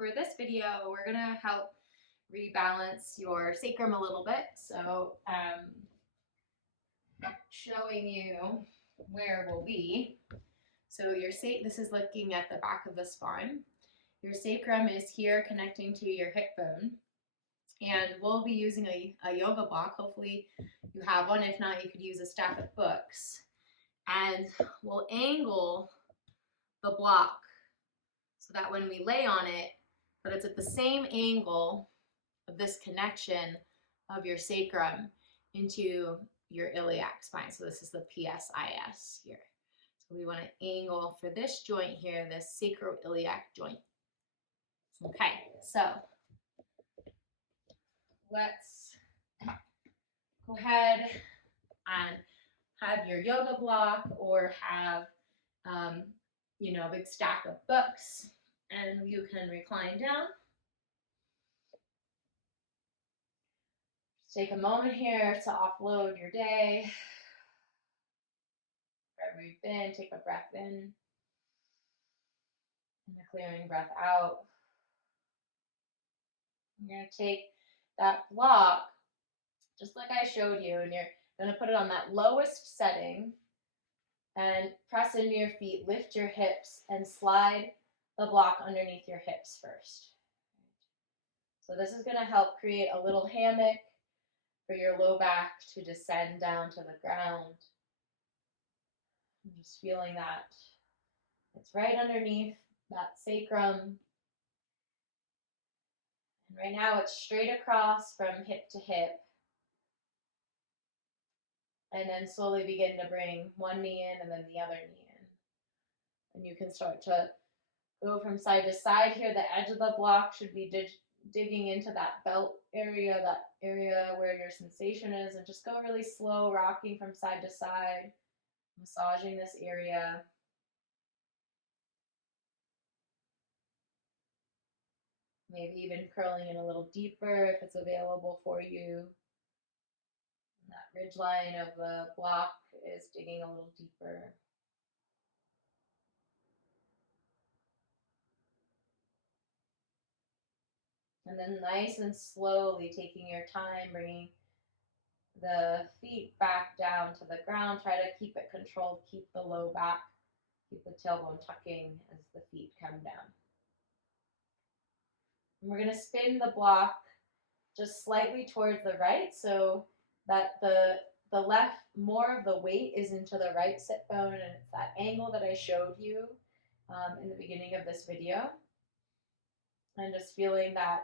for this video, we're gonna help rebalance your sacrum a little bit. So showing you where we'll be. So this is looking at the back of the spine. Your sacrum is here connecting to your hip bone. And we'll be using a yoga block. Hopefully you have one. If not, you could use a stack of books. And we'll angle the block so that when we lay on it, that it's at the same angle of this connection of your sacrum into your iliac spine. So this is the PSIS here. So we want to angle for this joint here, this sacroiliac joint. Okay, so let's go ahead and have your yoga block or have, a big stack of books, and you can recline down. Just take a moment here to offload your day. Wherever you've been, take a breath in and a clearing breath out. You're going to take that block, just like I showed you, and you're going to put it on that lowest setting and press into your feet, lift your hips, and slide the block underneath your hips first. So this is going to help create a little hammock for your low back to descend down to the ground. I'm just feeling that it's right underneath that sacrum. And right now it's straight across from hip to hip. And then slowly begin to bring one knee in and then the other knee in. And you can start to go from side to side here. The edge of the block should be digging into that belt area, that area where your sensation is, and just go really slow, rocking from side to side, massaging this area. Maybe even curling in a little deeper if it's available for you. And that ridge line of the block is digging a little deeper. And then nice and slowly taking your time, bringing the feet back down to the ground. Try to keep it controlled, keep the low back, keep the tailbone tucking as the feet come down. And we're going to spin the block just slightly towards the right so that the left, more of the weight is into the right sit bone, and it's that angle that I showed you in the beginning of this video. And just feeling that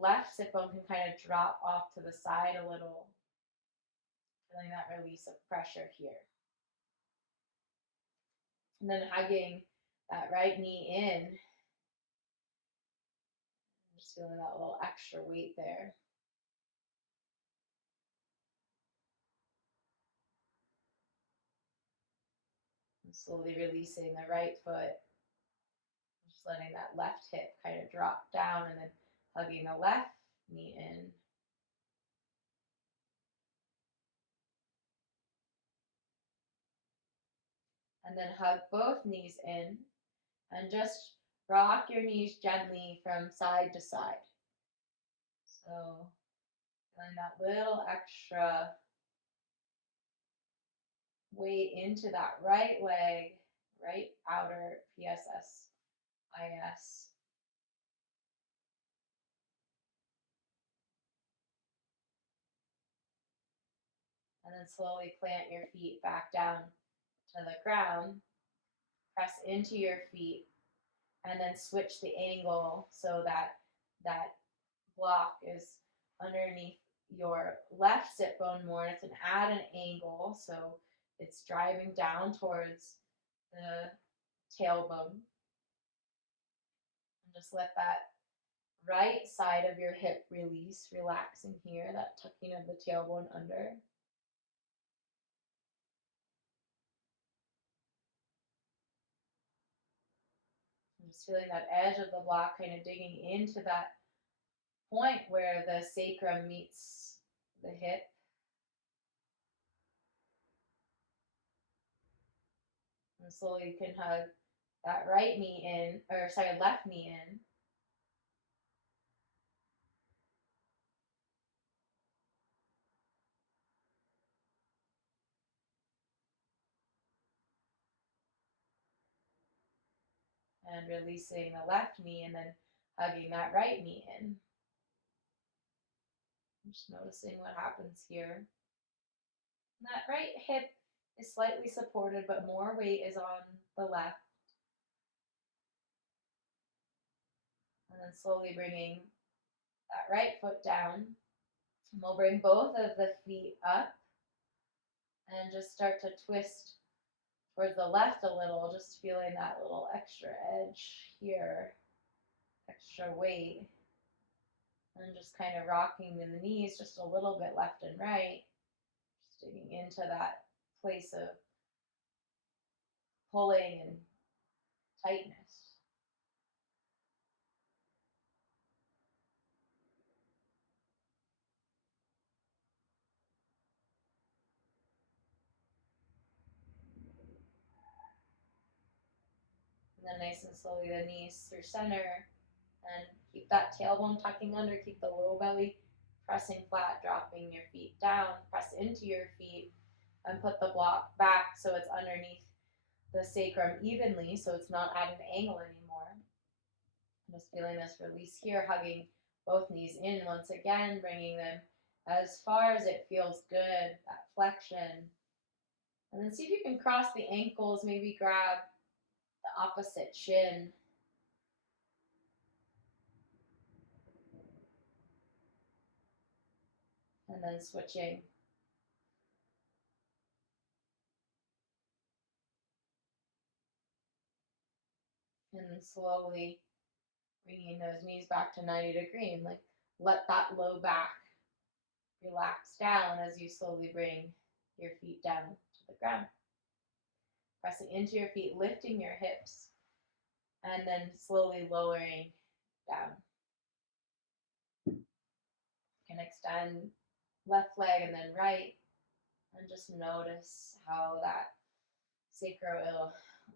left sit bone can kind of drop off to the side a little. Feeling that release of pressure here. And then hugging that right knee in. Just feeling that little extra weight there. And slowly releasing the right foot. Just letting that left hip kind of drop down and then hugging the left knee in. And then hug both knees in and just rock your knees gently from side to side. So feeling that little extra weight into that right leg, right outer PSIS. And then slowly plant your feet back down to the ground. Press into your feet and then switch the angle so that that block is underneath your left sit bone more. It's at an angle, so it's driving down towards the tailbone. And just let that right side of your hip release, relaxing here, that tucking of the tailbone under. And just feeling that edge of the block kind of digging into that point where the sacrum meets the hip. And slowly you can hug that left knee in. and releasing the left knee and then hugging that right knee in. Just noticing what happens here. And that right hip is slightly supported, but more weight is on the left. And then slowly bringing that right foot down. And we'll bring both of the feet up and just start to twist towards the left a little, just feeling that little extra edge here, extra weight. And just kind of rocking the knees just a little bit left and right, just digging into that place of pulling and tightness. And then nice and slowly the knees through center, and keep that tailbone tucking under, keep the low belly pressing flat, dropping your feet down, press into your feet, and put the block back so it's underneath the sacrum evenly, so it's not at an angle anymore. Just feeling this release here, hugging both knees in once again, bringing them as far as it feels good, that flexion. And then see if you can cross the ankles, maybe grab the opposite shin. And then switching. And then slowly bringing those knees back to 90 degree and like let that low back relax down as you slowly bring your feet down to the ground. Pressing into your feet, lifting your hips, and then slowly lowering down. You can extend left leg and then right, and just notice how that sacroiliac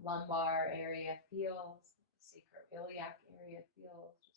lumbar area feels, sacroiliac area feels.